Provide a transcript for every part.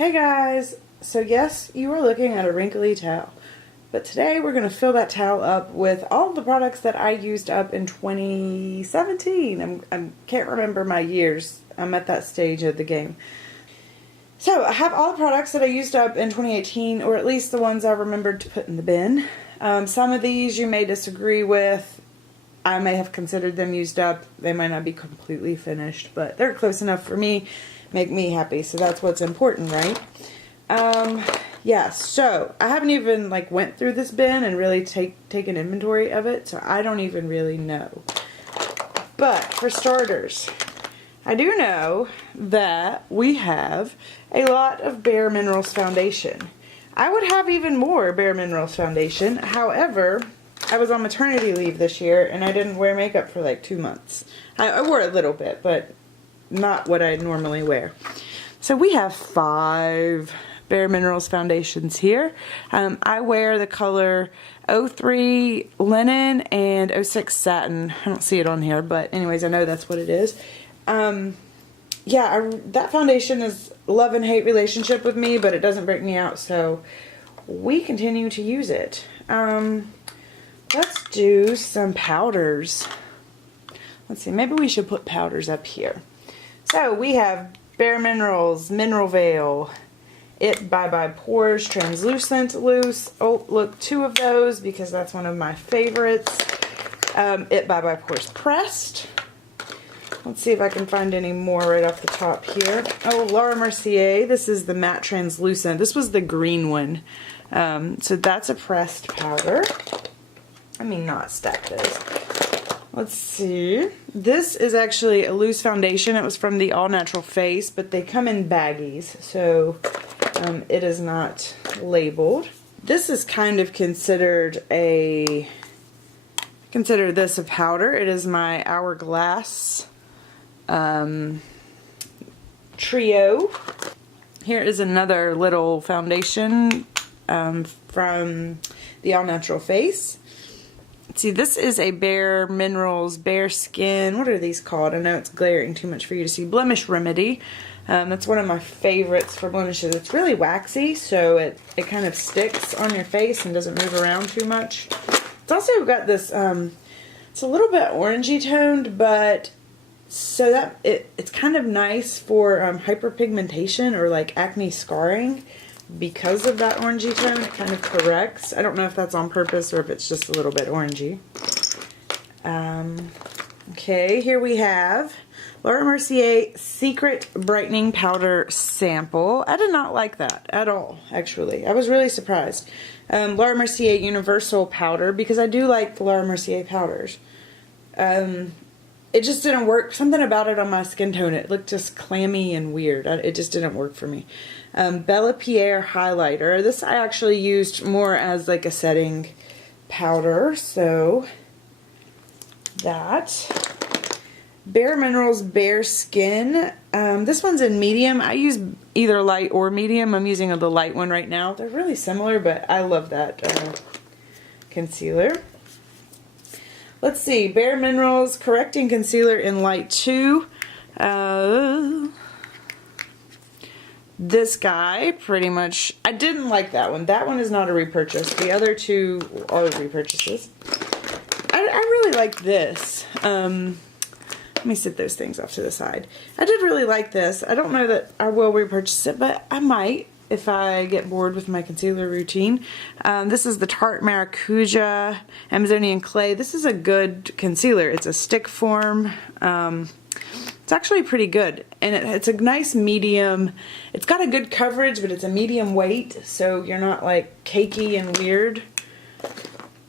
Hey guys! So yes, you are looking at a wrinkly towel. But today we're going to fill that towel up with all the products that I used up in 2017. I can't remember my years. I'm at that stage of the game. So I have all the products that I used up in 2018, or at least the ones I remembered to put in the bin. Some of these you may disagree with. I may have considered them used up. They might not be completely finished, but they're close enough for me. Make me happy, so that's what's important, right? Yeah, so I haven't even went through this bin and really taken inventory of it, so I don't even really know. But for starters, I do know that we have a lot of Bare Minerals foundation. I would have even more Bare Minerals foundation. However, I was on maternity leave this year and I didn't wear makeup for like 2 months. I wore a little bit, but not what I normally wear. So we have 5 Bare Minerals foundations here. I wear the color 03 Linen and 06 Satin. I don't see it on here, but anyways, I know that's what it is. Yeah, that foundation is love and hate relationship with me, but it doesn't break me out, so we continue to use it. Let's do some powders. Let's see, maybe we should put powders up here. So we have Bare Minerals Mineral Veil, It by Pores Translucent Loose. Oh, look, 2 of those because that's one of my favorites. It by Pores Pressed. Let's see if I can find any more right off the top here. Oh, Laura Mercier. This is the Matte Translucent. This was the green one. So that's a pressed powder. Let me not stack this. Let's see. This is actually a loose foundation. It was from the All Natural Face, but they come in baggies, so it is not labeled. This is kind of considered consider this a powder. It is my Hourglass Trio. Here is another little foundation from the All Natural Face. See, this is a Bare Minerals Bare Skin. What are these called? I know it's glaring too much for you to see. Blemish Remedy. That's one of my favorites for blemishes. It's really waxy, so it kind of sticks on your face and doesn't move around too much. It's also got this, it's a little bit orangey toned, but so that it's kind of nice for hyperpigmentation or like acne scarring. Because of that orangey tone, it kind of corrects. I don't know if that's on purpose or if it's just a little bit orangey. Okay, here we have Laura Mercier Secret Brightening Powder Sample. I did not like that at all, actually. I was really surprised. Laura Mercier Universal Powder, because I do like the Laura Mercier powders. It just didn't work. Something about it on my skin tone, it looked just clammy and weird. It just didn't work for me. Bella Pierre Highlighter. This I actually used more as like a setting powder, so that. Bare Minerals Bare Skin. This one's in medium. I use either light or medium. I'm using the light one right now. They're really similar, but I love that concealer. Let's see, Bare Minerals Correcting Concealer in Light 2. This guy, pretty much, I didn't like that one. That one is not a repurchase. The other 2 are repurchases. I really like this. Let me sit those things off to the side. I did really like this. I don't know that I will repurchase it, but I might if I get bored with my concealer routine. This is the Tarte Maracuja Amazonian Clay. This is a good concealer. It's a stick form. It's actually pretty good. And it's a nice medium. It's got a good coverage, but it's a medium weight, so you're not like cakey and weird.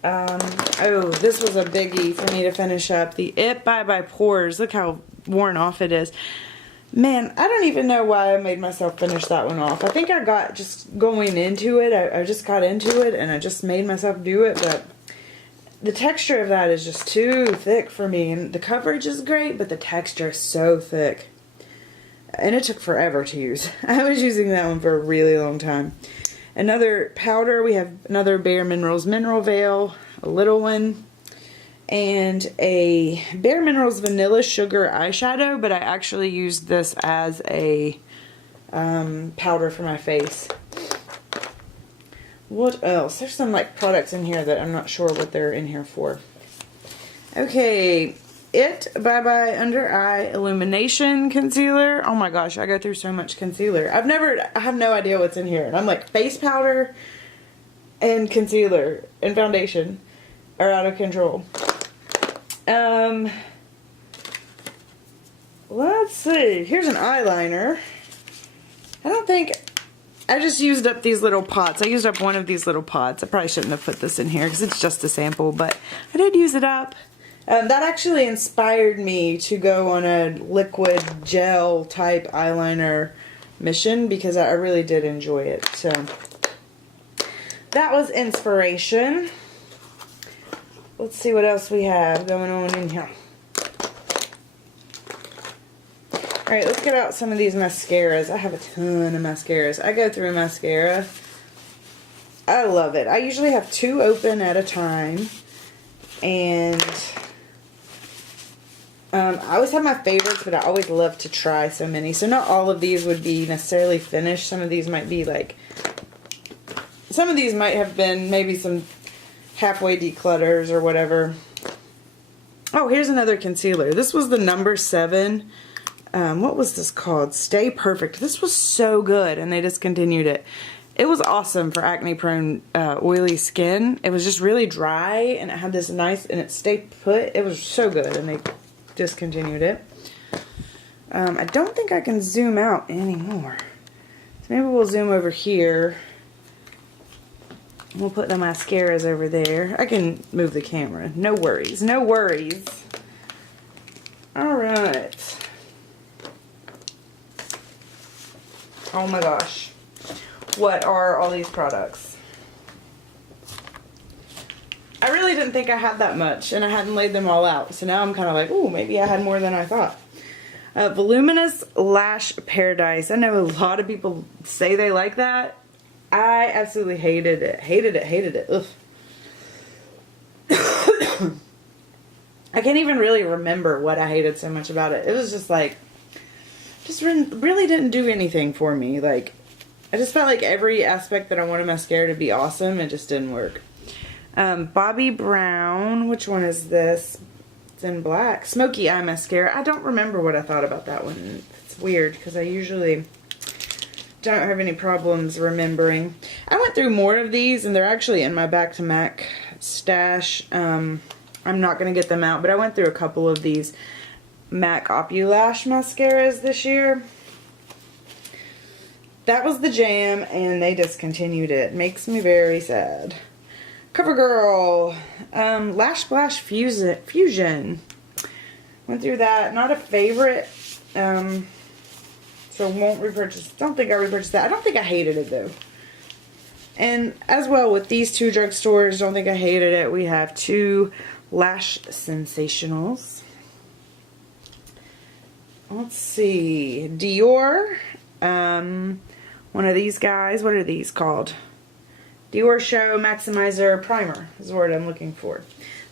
Oh, this was a biggie for me to finish up. The It by Pores. Look how worn off it is. Man, I don't even know why I made myself finish that one off. I think I got just going into it. I just got into it and I just made myself do it, but the texture of that is just too thick for me. And the coverage is great, but the texture is so thick. And it took forever to use. I was using that one for a really long time. Another powder, we have another Bare Minerals Mineral Veil, a little one. And a Bare Minerals Vanilla Sugar eyeshadow, but I actually used this as a powder for my face. What else? There's some like products in here that I'm not sure what they're in here for. Okay, Bye Bye Under Eye Illumination Concealer. Oh my gosh, I go through so much concealer. I have no idea what's in here. And I'm like, face powder and concealer and foundation are out of control. Let's see. Here's an eyeliner. I just used up these little pots. I used up one of these little pots. I probably shouldn't have put this in here because it's just a sample, but I did use it up. That actually inspired me to go on a liquid gel type eyeliner mission because I really did enjoy it. So that was inspiration. Let's see what else we have going on in here. Alright, let's get out some of these mascaras. I have a ton of mascaras. I go through mascara. I love it. I usually have 2 open at a time. And I always have my favorites, but I always love to try so many. So not all of these would be necessarily finished. Some of these might be like... Some of these might have been maybe some halfway declutters or whatever. Oh, here's another concealer. This was the number 7. What was this called? Stay Perfect. This was so good, and they discontinued it. It was awesome for acne-prone, oily skin. It was just really dry, and it had this nice, and it stayed put. It was so good, and they discontinued it. I don't think I can zoom out anymore. So maybe we'll zoom over here. We'll put the mascaras over there. I can move the camera. No worries. No worries. Alright. Oh my gosh. What are all these products? I really didn't think I had that much, and I hadn't laid them all out. So now I'm kind of like, ooh, maybe I had more than I thought. Voluminous Lash Paradise. I know a lot of people say they like that. I absolutely hated it. Hated it, hated it. Ugh. I can't even really remember what I hated so much about it. It was just like, just really didn't do anything for me. Like, I just felt like every aspect that I wanted mascara to be awesome, it just didn't work. Bobbi Brown, which one is this? It's in black. Smoky Eye Mascara. I don't remember what I thought about that one. It's weird because I usually don't have any problems remembering. I went through more of these, and they're actually in my Back to MAC stash. I'm not going to get them out, but I went through a couple of these MAC Opulash mascaras this year. That was the jam, and they discontinued it. Makes me very sad. Covergirl, Lash Splash Fusion. Went through that. Not a favorite. So won't repurchase. Don't think I repurchased that. I don't think I hated it though. And as well with these 2 drugstores, don't think I hated it. We have 2 Lash Sensationals. Let's see. Dior. One of these guys. What are these called? Dior Show Maximizer Primer is the word I'm looking for.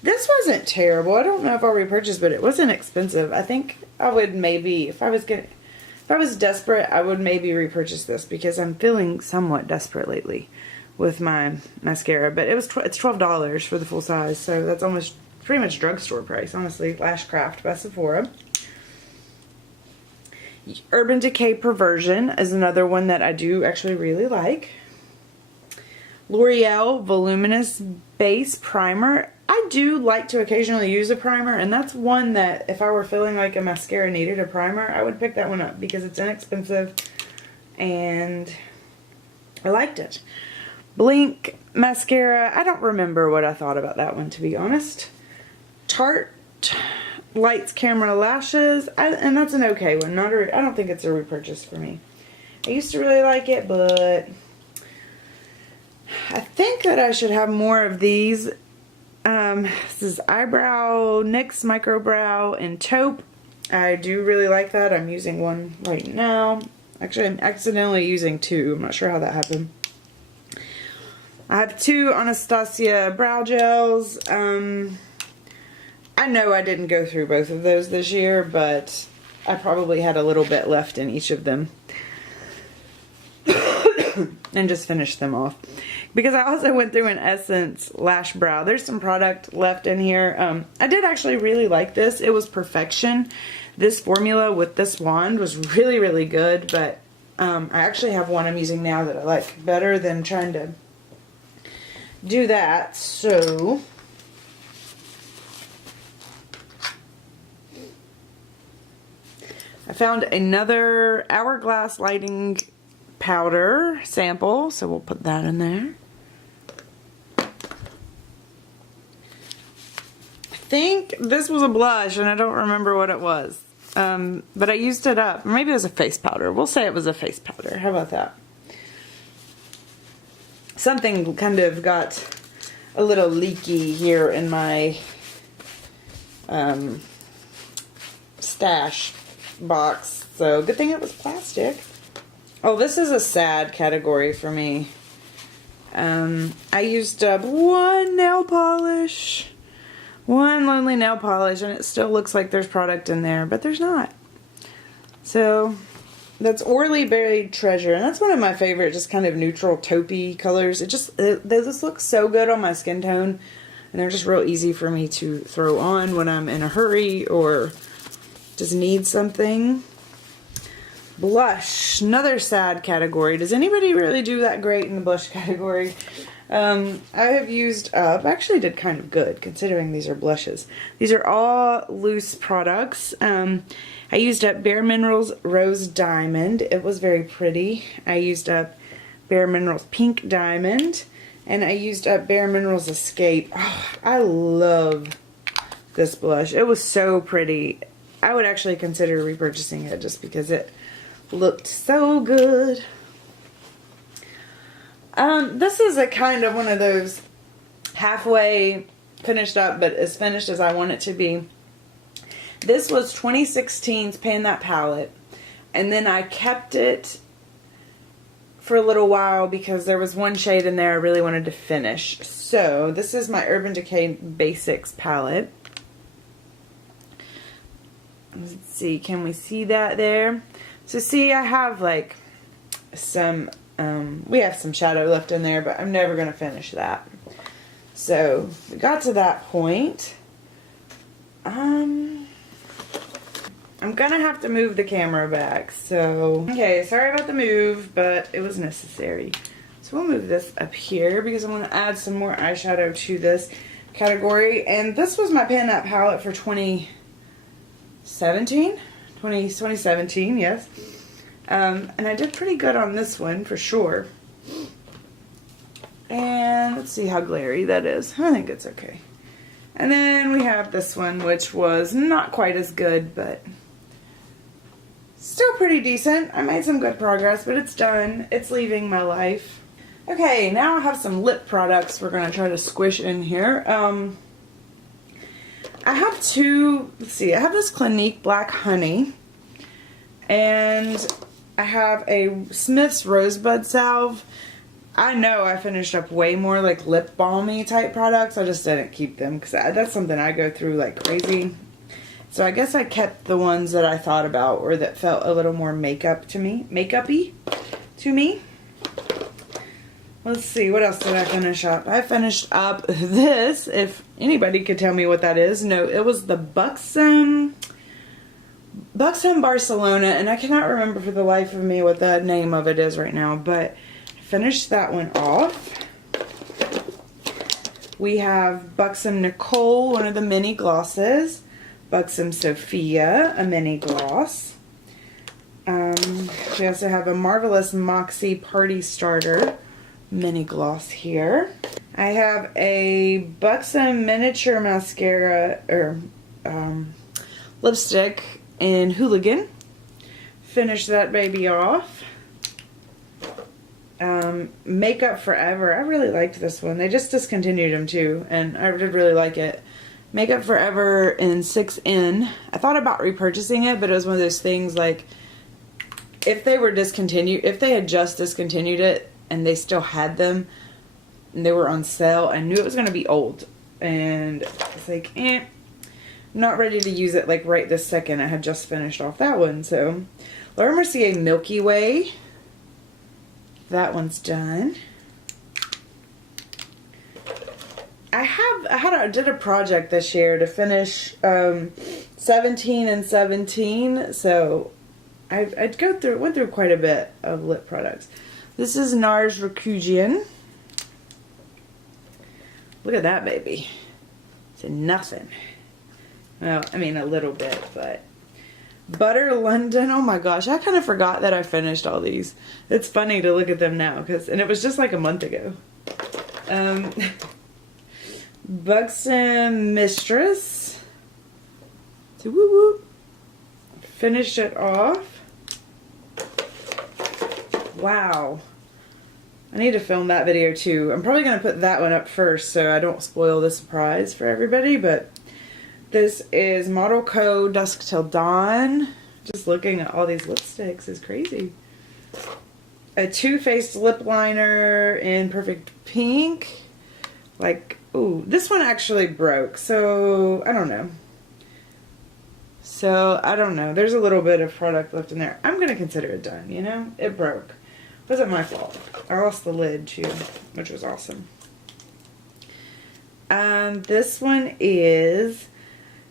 This wasn't terrible. I don't know if I'll repurchase, but it wasn't expensive. I think I would maybe, if I was desperate, I would maybe repurchase this because I'm feeling somewhat desperate lately with my mascara. But it's $12 for the full size, so that's almost pretty much drugstore price, honestly. Lashcraft by Sephora. Urban Decay Perversion is another one that I do actually really like. Loreal Voluminous Base Primer. I do like to occasionally use a primer, and that's one that if I were feeling like a mascara needed a primer, I would pick that one up because it's inexpensive and I liked it. Blink Mascara. I don't remember what I thought about that one, to be honest. Tarte Lights Camera Lashes. And that's an okay one. I don't think it's a repurchase for me. I used to really like it, but I think that I should have more of these. This is Eyebrow NYX Micro Brow in Taupe. I do really like that. I'm using one right now. Actually, I'm accidentally using 2. I'm not sure how that happened. I have 2 Anastasia brow gels. I know I didn't go through both of those this year, but I probably had a little bit left in each of them. and just finish them off. Because I also went through an Essence Lash Brow. There's some product left in here. I did actually really like this. It was perfection. This formula with this wand was really, really good. But I actually have one I'm using now that I like better than trying to do that. So I found another Hourglass lighting powder sample, so we'll put that in there. I think this was a blush and I don't remember what it was, but I used it up. Maybe it was a face powder. We'll say it was a face powder. How about that? Something kind of got a little leaky here in my stash box, so good thing it was plastic. Oh, this is a sad category for me. I used up one nail polish, one lonely nail polish, and it still looks like there's product in there, but there's not. So that's Orly Buried Treasure, and that's one of my favorite just kind of neutral taupey colors. They just look so good on my skin tone, and they're just real easy for me to throw on when I'm in a hurry or just need something. Blush, another sad category. Does anybody really do that great in the blush category? I have used up, actually did kind of good considering these are blushes. These are all loose products. I used up Bare Minerals Rose Diamond. It was very pretty. I used up Bare Minerals Pink Diamond. And I used up Bare Minerals Escape. Oh, I love this blush. It was so pretty. I would actually consider repurchasing it just because it looked so good. This is a kind of one of those halfway finished up, but as finished as I want it to be. This was 2016's Pan That Palette, and then I kept it for a little while because there was one shade in there I really wanted to finish. So this is my Urban Decay Basics palette. Let's see, can we see that there? So see, I have like some, we have some shadow left in there, but I'm never going to finish that. So we got to that point. I'm going to have to move the camera back. So, okay, sorry about the move, but it was necessary. So we'll move this up here because I'm going to add some more eyeshadow to this category. And this was my Pan That palette for 2017, yes. And I did pretty good on this one for sure. And let's see how glary that is. I think it's okay. And then we have this one, which was not quite as good, but still pretty decent. I made some good progress, but it's done. It's leaving my life. Okay, now I have some lip products we're going to try to squish in here. I have two, let's see, I have this Clinique Black Honey, and I have a Smith's Rosebud Salve. I know I finished up way more like lip balmy type products. I just didn't keep them because that's something I go through like crazy. So I guess I kept the ones that I thought about or that felt a little more makeup-y to me. Let's see, what else did I finish up? I finished up this, if anybody could tell me what that is. No, it was the Buxom Barcelona, and I cannot remember for the life of me what the name of it is right now, but I finished that one off. We have Buxom Nicole, one of the mini glosses. Buxom Sophia, a mini gloss. We also have a Marvelous Moxie Party Starter mini gloss here. I have a Buxom miniature mascara or lipstick in Hooligan. Finish that baby off. Makeup Forever. I really liked this one. They just discontinued them too, and I did really like it. Makeup Forever in 6N. I thought about repurchasing it, but it was one of those things like if they had just discontinued it and they still had them and they were on sale, I knew it was going to be old. And it's like, I'm not ready to use it like right this second. I had just finished off that one. So, Laura Mercier Milky Way. That one's done. I did a project this year to finish 17 and 17, so went through quite a bit of lip products. This is NARS Recugian. Look at that baby. It's a nothing. Well, I mean a little bit, but Butter London. Oh my gosh, I kind of forgot that I finished all these. It's funny to look at them now, and it was just like a month ago. Buxom Mistress. So woo woo. Finish it off. Wow. I need to film that video too. I'm probably going to put that one up first so I don't spoil the surprise for everybody, but this is Model Co. Dusk Till Dawn. Just looking at all these lipsticks is crazy. A Too Faced lip liner in Perfect Pink. Like, ooh, this one actually broke, so I don't know. There's a little bit of product left in there. I'm going to consider it done, you know? It broke. It wasn't my fault. I lost the lid too, which was awesome. This one is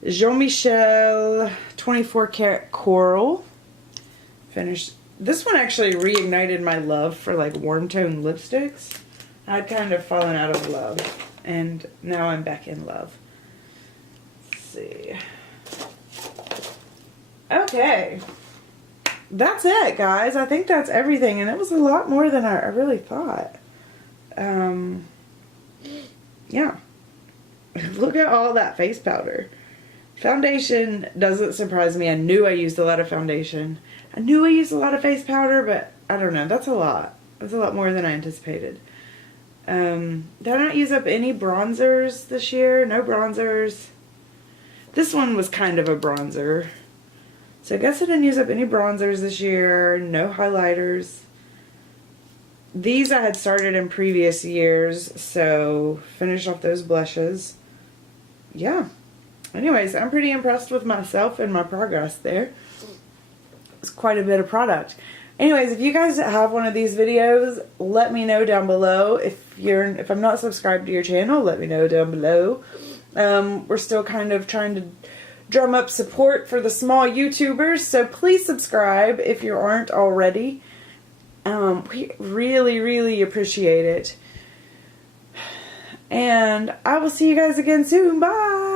Jean-Michel 24 Karat Coral. Finished. This one actually reignited my love for like warm tone lipsticks. I'd kind of fallen out of love, and now I'm back in love. Let's see. Okay. That's it, guys. I think that's everything, and it was a lot more than I really thought. Yeah. Look at all that face powder. Foundation doesn't surprise me. I knew I used a lot of foundation. I knew I used a lot of face powder, but I don't know. That's a lot. That's a lot more than I anticipated. Did I not use up any bronzers this year? No bronzers. This one was kind of a bronzer. So I guess I didn't use up any bronzers this year. No highlighters. These I had started in previous years, so finish off those blushes. Yeah. Anyways, I'm pretty impressed with myself and my progress there. It's quite a bit of product. Anyways, if you guys have one of these videos, let me know down below. If I'm not subscribed to your channel, let me know down below. We're still kind of trying to drum up support for the small YouTubers, so please subscribe if you aren't already. We really, really appreciate it. And I will see you guys again soon. Bye!